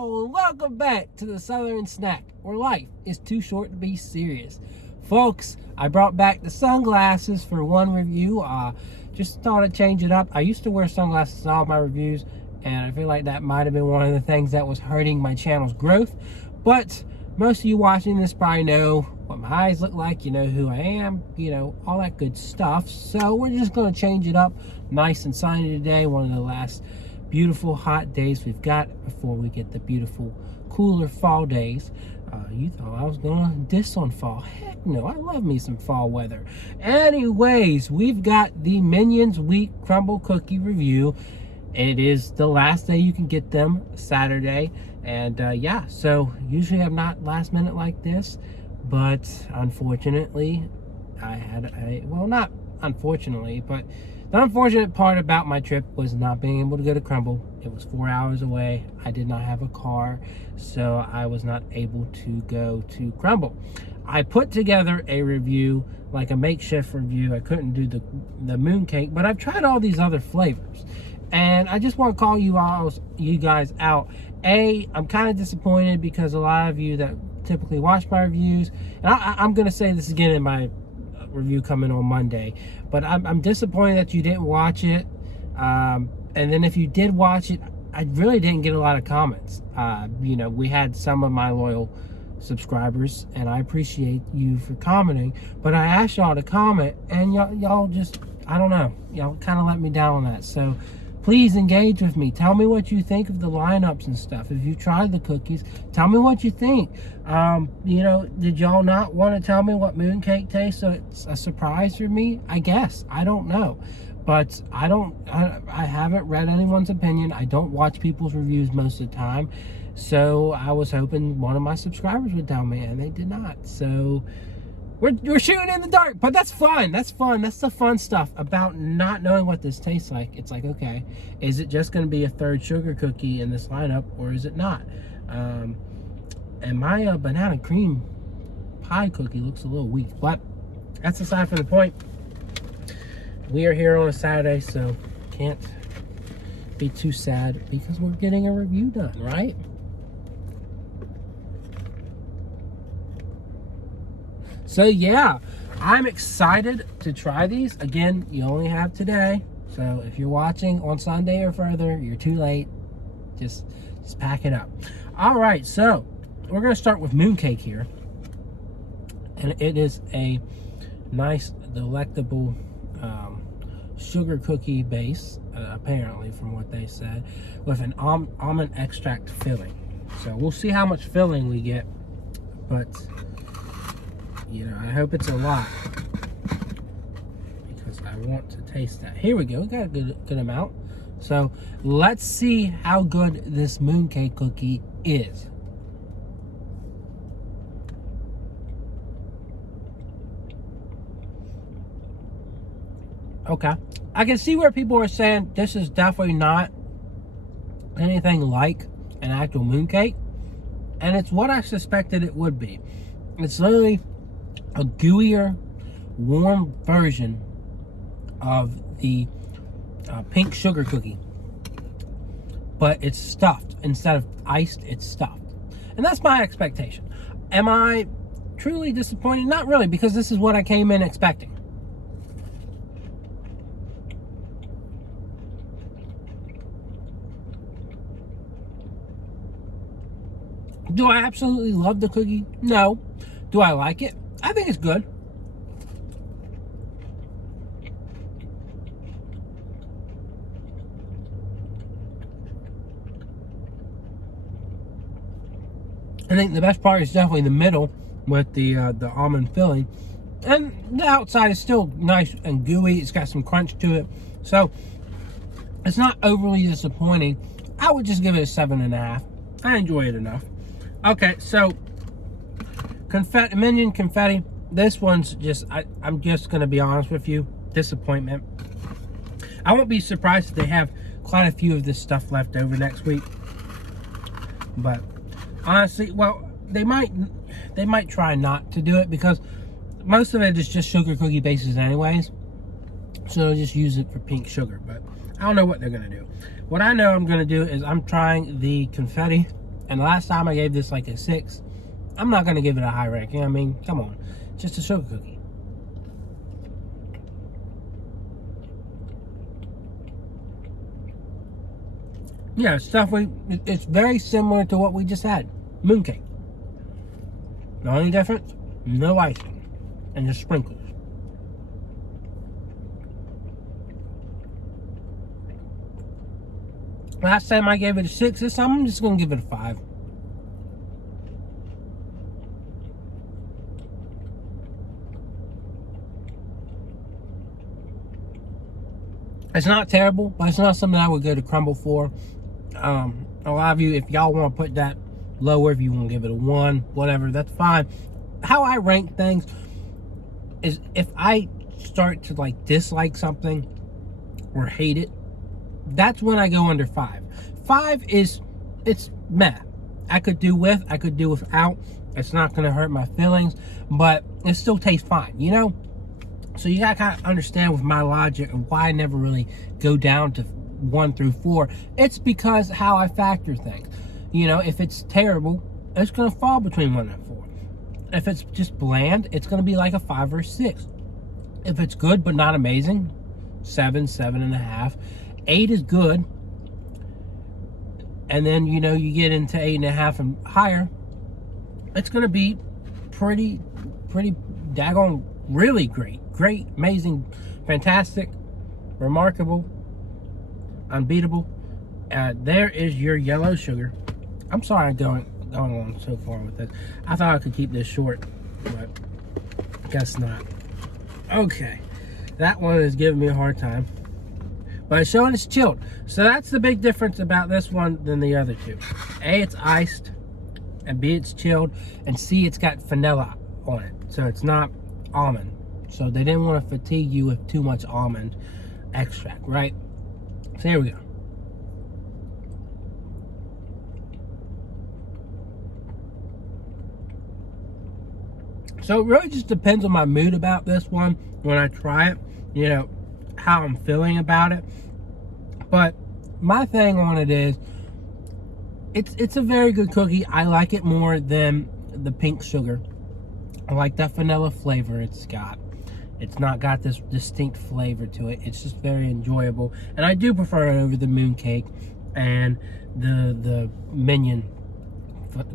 Hello, and welcome back to the Southern Snack, where life is too short to be serious. Folks, I brought back the sunglasses for one review. Just thought I'd change it up. I used to wear sunglasses in all my reviews, and I feel like that might have been one of the things that was hurting my channel's growth. But most of you watching this probably know what my eyes look like, you know who I am, you know, all that good stuff. So we're just going to change it up. Nice and sunny today, one of the last beautiful hot days we've got before we get the beautiful cooler fall days. You thought I was gonna diss on fall. Heck no, I love me some fall weather. Anyways, we've got the Minions Week Crumbl cookie review. It is the last day you can get them, Saturday. And yeah, so usually I'm not last minute like this, but unfortunately well, not unfortunately, but the unfortunate part about my trip was not being able to go to Crumbl. It was 4 hours away. I did not have a car, so I was not able to go to Crumbl. I put together a review, like a makeshift review. I couldn't do the mooncake, but I've tried all these other flavors. And I just want to call you guys out. I'm kind of disappointed because a lot of you that typically watch my reviews, and I'm going to say this again in my review coming on Monday, but I'm disappointed that you didn't watch it. And then if you did watch it, I really didn't get a lot of comments. You know, we had some of my loyal subscribers, and I appreciate you for commenting, but I asked y'all to comment, and y'all just, I don't know, y'all kind of let me down on that. So please engage with me. Tell me what you think of the lineups and stuff. If you tried the cookies, tell me what you think. You know, did y'all not want to tell me what mooncake tastes, so it's a surprise for me? I guess. I don't know. But I haven't read anyone's opinion. I don't watch people's reviews most of the time. So I was hoping one of my subscribers would tell me, and they did not. So we're shooting in the dark, but that's fun. That's fun. That's the fun stuff about not knowing what this tastes like. It's like, okay, is it just going to be a third sugar cookie in this lineup, or is it not? And my banana cream pie cookie looks a little weak, but that's aside from the point. We are here on a Saturday, so can't be too sad because we're getting a review done, right? So yeah, I'm excited to try these. Again, you only have today. So if you're watching on Sunday or further, you're too late. Just pack it up. All right, so we're gonna start with mooncake here. And it is a nice, delectable sugar cookie base, apparently from what they said, with an almond extract filling. So we'll see how much filling we get, but you know, I hope it's a lot because I want to taste that. Here we go. We got a good amount. So let's see how good this mooncake cookie is. Okay. I can see where people are saying this is definitely not anything like an actual mooncake. And it's what I suspected it would be. It's literally a gooier, warm version of the pink sugar cookie, but it's stuffed. Instead of iced, it's stuffed, and that's my expectation. Am I truly disappointed? Not really, because this is what I came in expecting. Do I absolutely love the cookie? No. Do I like it? I think it's good. I think the best part is definitely the middle with the almond filling. And the outside is still nice and gooey. It's got some crunch to it. So it's not overly disappointing. I would just give it a 7.5. I enjoy it enough. Okay, so Confetti, Minion Confetti. This one's just, I'm just going to be honest with you, disappointment. I won't be surprised if they have quite a few of this stuff left over next week. But honestly, well, they might try not to do it because most of it is just sugar cookie bases anyways. So they'll just use it for pink sugar. But I don't know what they're going to do. What I know I'm going to do is I'm trying the Confetti And the last time I gave this like a 6. I'm not going to give it a high ranking. I mean, come on. It's just a sugar cookie. Yeah, it's very similar to what we just had. Mooncake. The only difference, no icing. And just sprinkles. Last time I gave it a 6. This time I'm just going to give it a 5. It's not terrible, but it's not something I would go to Crumbl for. A lot of you, if y'all want to put that lower, if you want to give it a 1, whatever, that's fine. How I rank things is if I start to like dislike something or hate it, that's when I go under 5. 5 is, it's meh. I could do with, I could do without. It's not going to hurt my feelings, but it still tastes fine, you know? So you gotta kind of understand with my logic of why I never really go down to 1 through 4. It's because how I factor things. You know, if it's terrible, it's gonna fall between 1 and 4. If it's just bland, it's gonna be like a 5 or 6. If it's good but not amazing, 7, 7.5. 8 is good. And then, you know, you get into 8.5 and higher, it's gonna be pretty daggone really great. Great, amazing, fantastic, remarkable, unbeatable. There is your yellow sugar. I'm sorry I'm going on so far with this. I thought I could keep this short, but guess not. Okay, that one is giving me a hard time. But it's showing it's chilled. So that's the big difference about this one than the other two. A, it's iced, and B, it's chilled, and C, it's got vanilla on it. So it's not almond. So they didn't want to fatigue you with too much almond extract, right? So here we go. So it really just depends on my mood about this one when I try it, you know, how I'm feeling about it. But my thing on it is, it's a very good cookie. I like it more than the pink sugar. I like that vanilla flavor it's got. It's not got this distinct flavor to it. It's just very enjoyable. And I do prefer it over the Mooncake and the Minion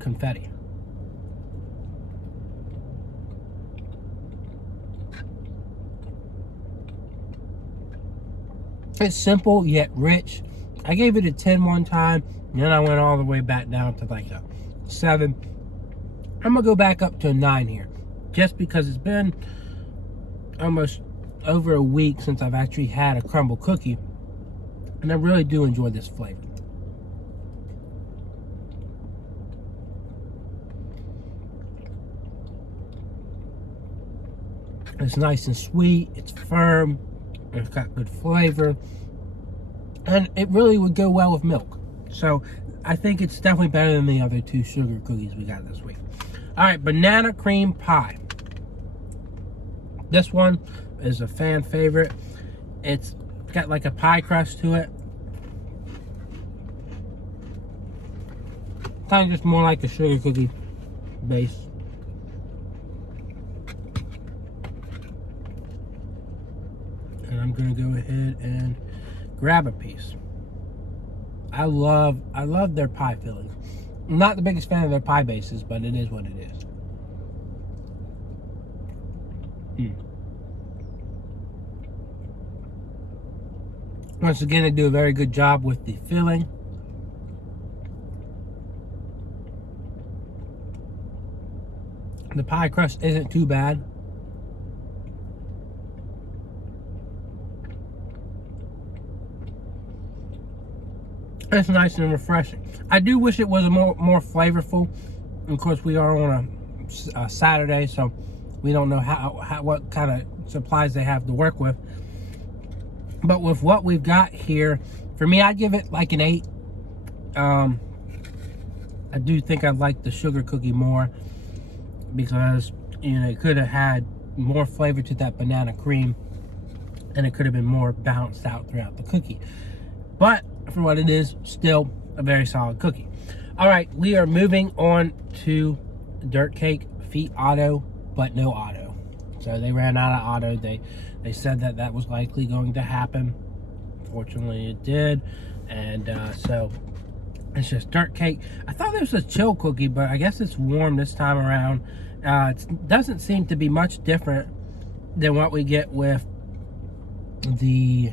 Confetti. It's simple yet rich. I gave it a 10 one time, and then I went all the way back down to like a 7. I'm gonna go back up to a 9 here, just because it's been almost over a week since I've actually had a Crumbl cookie, and I really do enjoy this flavor. It's nice and sweet, it's firm, it's got good flavor, and it really would go well with milk. So I think it's definitely better than the other 2 sugar cookies we got this week. All right, banana cream pie. This one is a fan favorite. It's got like a pie crust to it. Kind of just more like a sugar cookie base. And I'm gonna go ahead and grab a piece. I love their pie fillings. I'm not the biggest fan of their pie bases, but it is what it is. Once again, they do a very good job with the filling. The pie crust isn't too bad. It's nice and refreshing. I do wish it was more flavorful. Of course, we are on a Saturday, so we don't know what kind of supplies they have to work with. But with what we've got here, for me, I'd give it like an 8. I do think I like the sugar cookie more because, you know, it could have had more flavor to that banana cream, and it could have been more balanced out throughout the cookie. But for what it is, still a very solid cookie. All right, we are moving on to dirt cake, feet Otto, but no Otto. So they ran out of Otto. They said that that was likely going to happen. Fortunately, it did. And so it's just dirt cake. I thought there was a chill cookie, but I guess it's warm this time around. It doesn't seem to be much different than what we get with the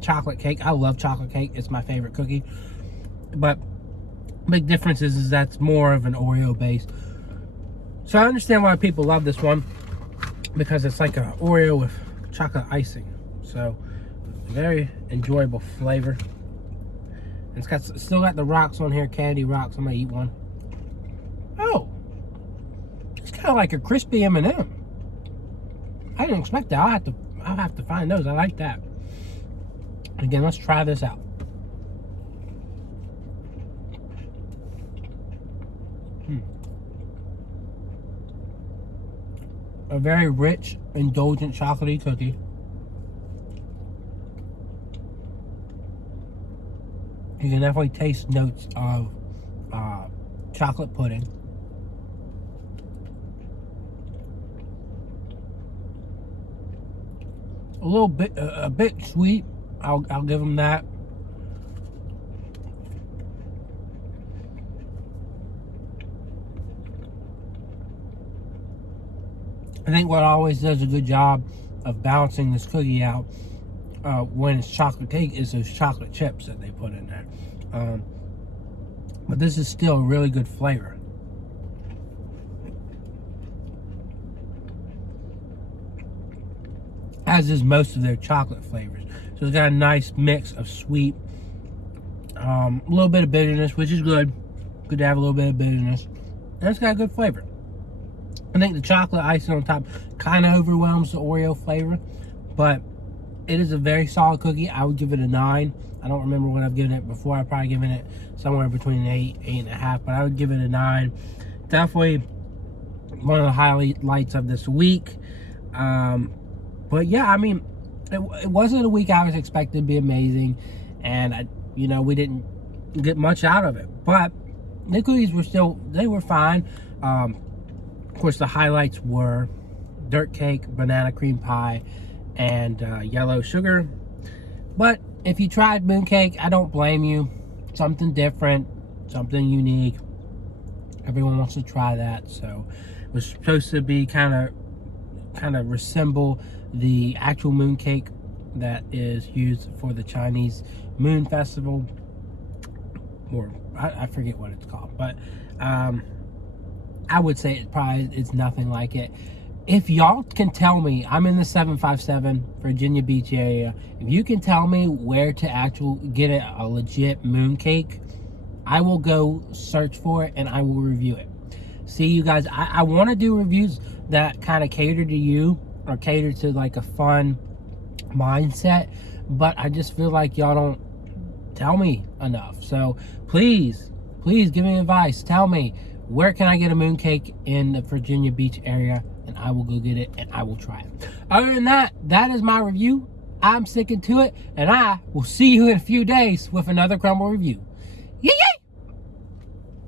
chocolate cake. I love chocolate cake. It's my favorite cookie. But big difference is that's more of an Oreo base. So I understand why people love this one, because it's like an Oreo with chocolate icing. So very enjoyable flavor. It's still got the rocks on here, candy rocks. I'm gonna eat one. Oh, it's kind of like a crispy M&M. I didn't expect that. I'll have to find those. I like that. Again, let's try this out. A very rich, indulgent chocolatey cookie. You can definitely taste notes of chocolate pudding. A little bit, a bit sweet. I'll give them that. I think what always does a good job of balancing this cookie out when it's chocolate cake is those chocolate chips that they put in there. But this is still a really good flavor. As is most of their chocolate flavors. So it's got a nice mix of sweet, a little bit of bitterness, which is good. Good to have a little bit of bitterness. And it's got a good flavor. I think the chocolate icing on top kind of overwhelms the Oreo flavor, but it is a very solid cookie. I would give it a 9. I don't remember what I've given it before. I've probably given it somewhere between an 8, 8.5, but I would give it a 9. Definitely one of the highlights of this week. But yeah, I mean, it wasn't a week I was expecting to be amazing, and we didn't get much out of it. But the cookies were fine. Of course, the highlights were dirt cake, banana cream pie, and yellow sugar. But if you tried mooncake, I don't blame you. Something different, something unique. Everyone wants to try that. So it was supposed to be kind of resemble the actual mooncake that is used for the Chinese Moon Festival, or I forget what it's called, but I would say it's nothing like it. If y'all can tell me, I'm in the 757 Virginia Beach area. If you can tell me where to actually get a legit mooncake, I will go search for it and I will review it. See, you guys, I want to do reviews that kind of cater to you, or cater to like a fun mindset, but I just feel like y'all don't tell me enough. So please give me advice. Tell me, where can I get a mooncake in the Virginia Beach area, and I will go get it and I will try it. Other than that, that is my review. I'm sticking to it, and I will see you in a few days with another Crumbl review.